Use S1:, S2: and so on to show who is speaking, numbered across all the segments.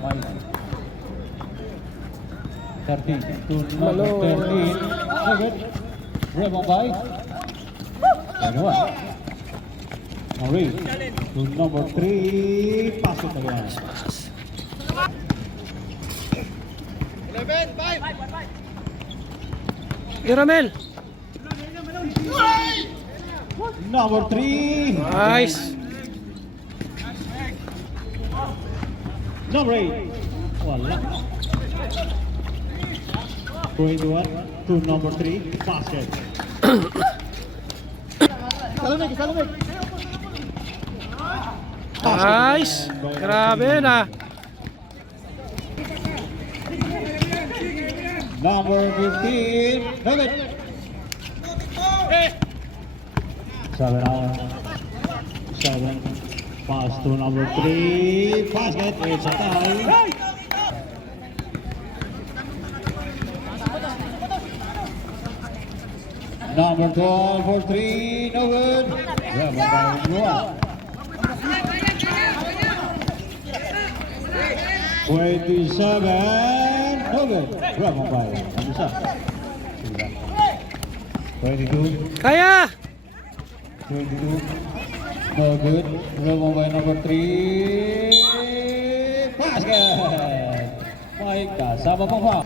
S1: 13 to number 13. No good. Rebound by 21. Henry to number 3. Pass it again.
S2: 11, 5.
S3: Iramel.
S1: Number 3.
S3: Nice.
S1: Number 8. Wala. 21 to number 3. Basket.
S2: Salamig.
S3: Nice. Grabe na.
S1: Number 15. No good. 7 out. 7. Pass to number 3. Basket. It's a tie. Number 12 for 3. No good. Rebound by Noah. 27. No good. Rebound by Anissa. 22.
S3: Kaya.
S1: 22. No good. Rebound by number 3. Basket. Baik, kasama pang foul.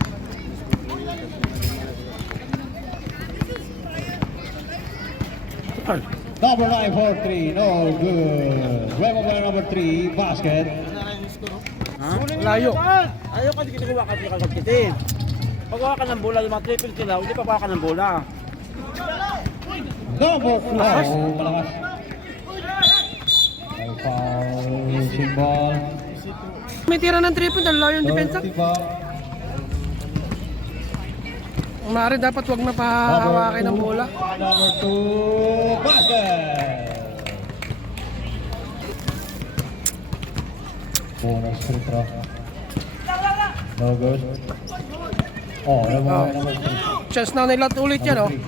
S1: Number 9 for 3. No good. Rebound by number 3. Basket.
S3: Layo.
S4: Ayaw kasi ginagawa kasi kagagkitin. Pagawa ka ng bola, yung mga triple sila, hindi pa ka ng bola.
S1: Number 4. Malakas. May foul. Symbol.
S3: May tira ng 3 point. Ang layo yung depensa. Kung maaari dapat wag na pahawakin ng bola.
S1: Number 2. Basket. Bonus free throw. No good. Oh, number 3.
S3: Chance na nila ulit yan, oh.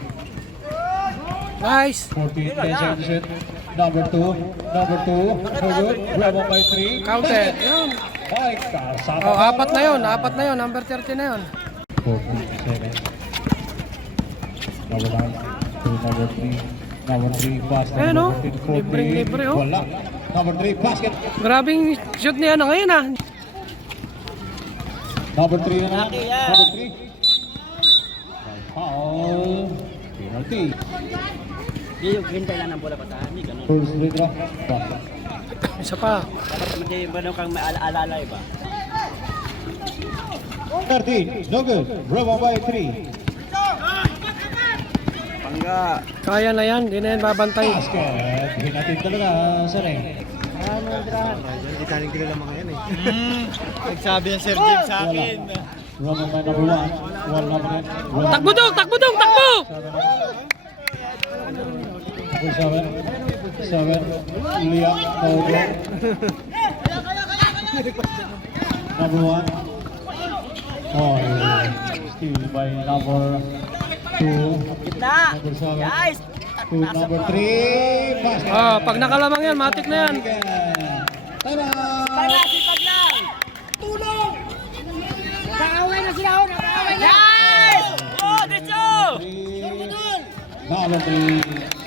S3: Nice.
S1: 14, 10 seconds in. Number 2. Number 2. No good. Rebound by 3.
S3: Counted. Yun.
S1: Ay, kasama.
S3: Oh, apat na yun. Apat na yun. Number 30 na yun.
S1: 14 seconds. Number 9 to number 3. Number 3 pass.
S3: Ayun, oh.
S1: Number 14.
S3: Libre-libre, oh.
S1: Wala. Number 3 basket.
S3: Grabing shoot niya na ngayon, ah.
S1: Number 3 na naman. Number 3. Foul. Penalty.
S4: Hindi yung hintay lang ng bola patahan, ganun.
S1: First free throw. Basket.
S3: Isa pa.
S4: Dapat hindi ba nung kang maalala ba?
S1: 13. No good. Rebound by 3.
S4: Pangga.
S3: Kaya na yan. Hindi na yan babantay.
S1: Basket. Hinatid talaga sa ring.
S2: Hindi kaling kilala mga yan eh. Nagsabi ng Sir Jim sa akin.
S1: Rebound by number 1. One number 1.
S3: Takbo dong! Takbo dong! Takbo!
S1: 7. Liam. No good. Number 1. Oh, steal by number 2.
S4: Gitna!
S1: Number 7.
S4: Guys!
S1: To number 3. Basket.
S3: Ah, pag nakalamang yan, matik na yan.
S4: Sipag lang! Tulong! Nakaaway na sila! Nakaaway na! Guys! Oh, dito!
S1: Number 3.